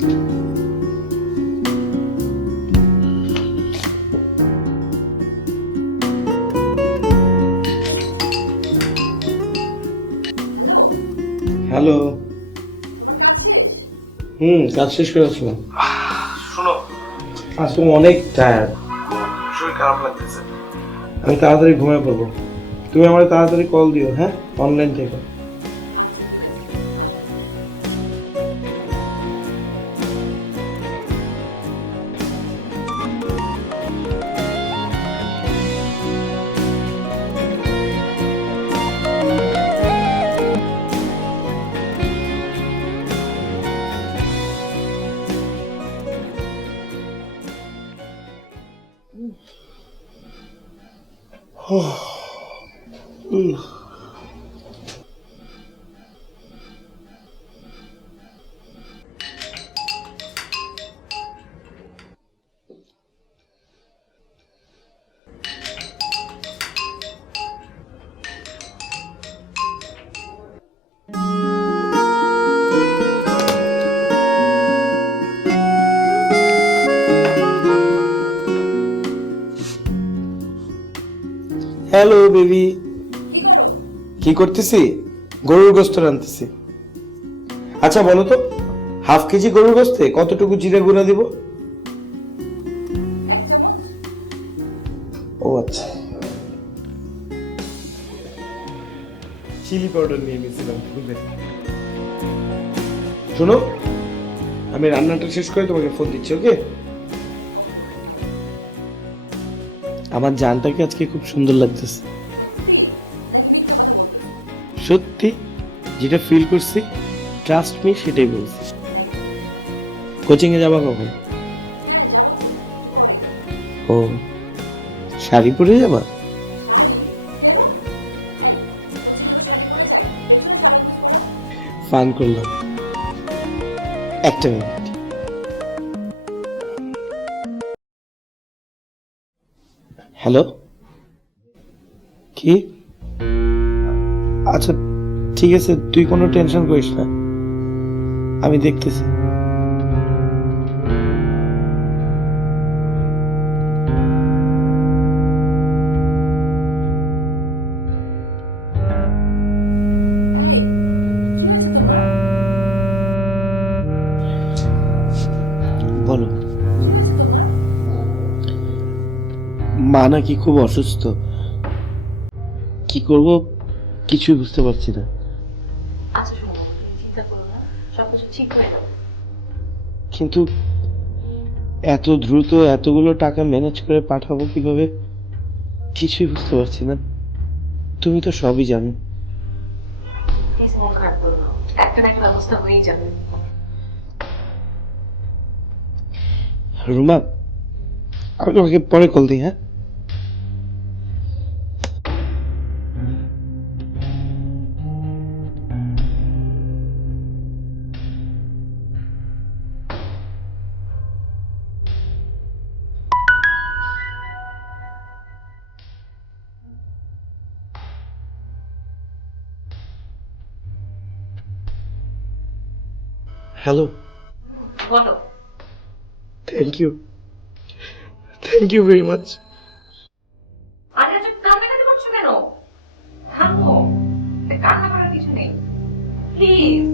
Hello. কাজ শেষ করে আসলাম। শোনো, আজকে অনেক টায়ার্ড, শরীর খারাপ লাগতেছে। আমি তাড়াতাড়ি ঘুমিয়ে পড়বো। তুমি আমার তাড়াতাড়ি কল দিও, হ্যাঁ, অনলাইন থেকে। হ্যালো বেবি, কি করতেছি? গরুর গোস্ত রাঁধতেছি। আচ্ছা বলো তো, হাফ কেজি গরুর গোস্তে কতটুকু জিরে গুঁড়া দিব? ও আচ্ছা, চিলি পাউডার নিয়ে নিয়েছিলাম ভুলে। শোনো, আমি রান্নাটা শেষ করে তোমাকে ফোন দিচ্ছি, ওকে? আমার জানটাকে আজকে খুব সুন্দর লাগতেছে, সত্যি। যেটা ফিল করছি, ট্রাস্ট মি, সেটাই বলছি। কোচিং এ যাবা কখন? ও, শাড়ি পরে যাবা? ফান করলাম। একটা মিনিট। হ্যালো, কি? আচ্ছা ঠিক আছে, তুই কোনো টেনশন করিস না, আমি দেখতেছি। বলো। মা নাকি খুব অসুস্থ, কি করব কিছুই বুঝতে পারছি না। আচ্ছা শোনো, চিন্তা করো না, সবকিছু ঠিক হয়ে যাবে। কিন্তু এত দ্রুত এতগুলো টাকা ম্যানেজ করে পাঠাবো কিভাবে, কিছুই বুঝতে পারছি না। তুমি তো সবই জানো। প্লিজ মন খারাপ করো না, একটা না একটা ব্যবস্থা হয়েই যাবে। রুমা, আমি তোমাকে পরে কল দিই, হ্যাঁ? হ্যালো। বলো। Thank you very much. আরে আচ্ছা, কান্নাকাটি করছো কেন? থামো, কান্না করার কিছু নেই, প্লিজ।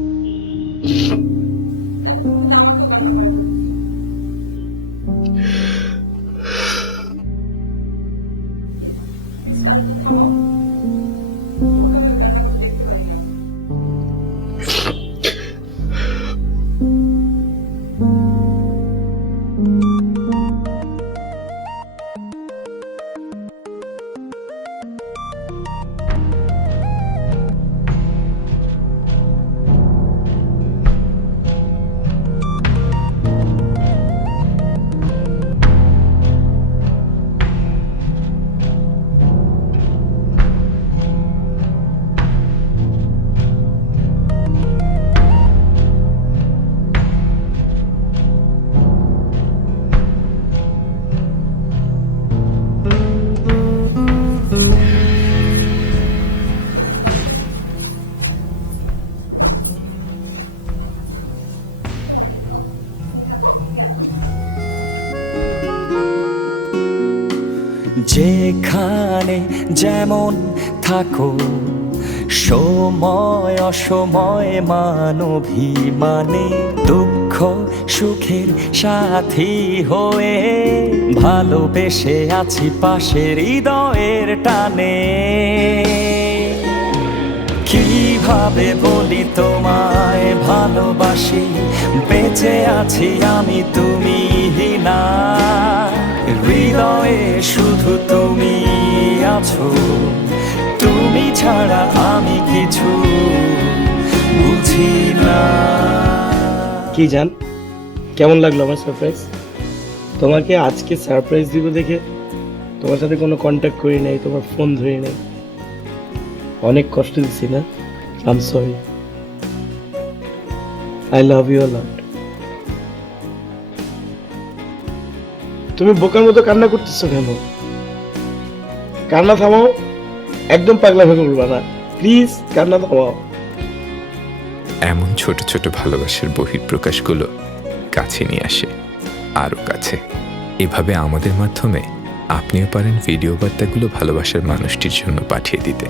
যেখানে যেমন থাকো, সময় অসময় মানভিমানে, দুঃখ সুখের সাথী হয়ে ভালোবেসে আছি পাশের হৃদয়ের টানে। কিভাবে বলি তোমায় ভালোবাসি, বেঁচে আছি আমি তুমি না, হৃদয়ে শুধু তুমি আছো, তুমি ছাড়া আমি কিছু বুঝি না। কি জান, কেমন লাগলো আমার সারপ্রাইজ? তোমাকে আজকে সারপ্রাইজ দিব দেখে তোমার সাথে কোনো কন্ট্যাক্ট করি নাই, তোমার ফোন ধরি নাই। অনেক কষ্ট দিচ্ছি না? I am sorry. I love you a lot. তুমি বোকার মতো কান্না করতেছো কেন? কান্না থামাও, একদম পাগলা হয়ে বলবা না, প্লিজ কান্না থামাও। এমন ছোট ছোট ভালোবাসার বহিঃপ্রকাশগুলো কাছে নিয়ে আসে, আরও কাছে। এভাবে আমাদের মাধ্যমে আপনিও পারেন ভিডিও বার্তাগুলো ভালোবাসার মানুষটির জন্য পাঠিয়ে দিতে।